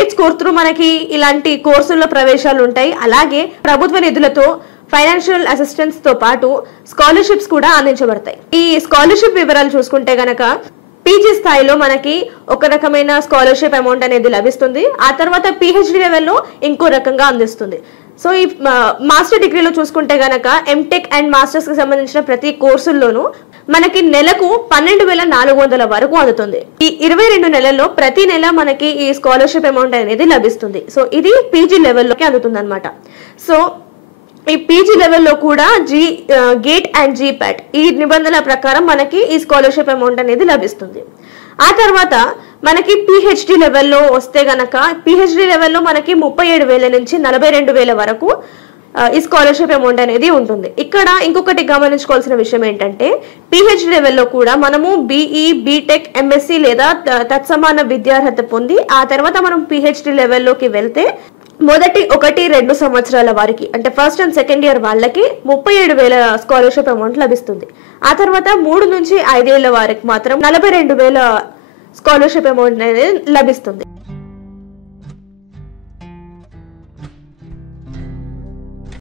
State score through మనకి ఇలాంటి కోర్సుల్లో ప్రవేశాలు ఉంటాయి. అలాగే ప్రభుత్వ నిధులతో ఫైనాన్షియల్ అసిస్టెన్స్ తో పాటు స్కాలర్షిప్స్ కూడా అందించబడతాయి. ఈ స్కాలర్షిప్ వివరాలు చూసుకుంటే గనక పీజీ స్థాయిలో మనకి ఒక రకమైన స్కాలర్షిప్ అమౌంట్ అనేది లభిస్తుంది. ఆ తర్వాత పిహెచ్డి లెవెల్లో ఇంకో రకంగా అందిస్తుంది. సో ఈ మాస్టర్ డిగ్రీలో చూసుకుంటే గనక ఎంటెక్ అండ్ మాస్టర్స్ కి సంబంధించిన ప్రతి కోర్సుల్లోనూ మనకి నెలకు 12,400 వరకు అందుతుంది. ఈ 22 నెలల్లో ప్రతి నెల మనకి ఈ స్కాలర్షిప్ అమౌంట్ అనేది లభిస్తుంది. సో ఇది పీజీ లెవెల్లోకి అందుతుంది అనమాట. సో ఈ పీజీ లెవెల్లో కూడా గేట్ అండ్ జీపాట్ ఈ నిబంధనల ప్రకారం మనకి ఈ స్కాలర్షిప్ అమౌంట్ అనేది లభిస్తుంది. ఆ తర్వాత మనకి పిహెచ్డి లెవెల్లో వస్తే గనక పిహెచ్డి లెవెల్లో మనకి 37,000 నుంచి 42,000 వరకు ఈ స్కాలర్షిప్ అమౌంట్ అనేది ఉంటుంది. ఇక్కడ ఇంకొకటి గమనించుకోవాల్సిన విషయం ఏంటంటే పిహెచ్డి లెవెల్లో కూడా మనము బీఈ, బీటెక్, ఎంఎస్సి లేదా తత్సమాన విద్యార్హత పొంది ఆ తర్వాత మనం పిహెచ్డి లెవెల్లోకి వెళ్తే మొదటి 1-2 సంవత్సరాల వారికి అంటే ఫస్ట్ అండ్ సెకండ్ ఇయర్ వాళ్ళకి 37,000 స్కాలర్షిప్ అమౌంట్ లభిస్తుంది. ఆ తర్వాత 3 నుంచి 5 ఏళ్ల వారికి మాత్రం 42,000 స్కాలర్షిప్ అమౌంట్ అనేది లభిస్తుంది.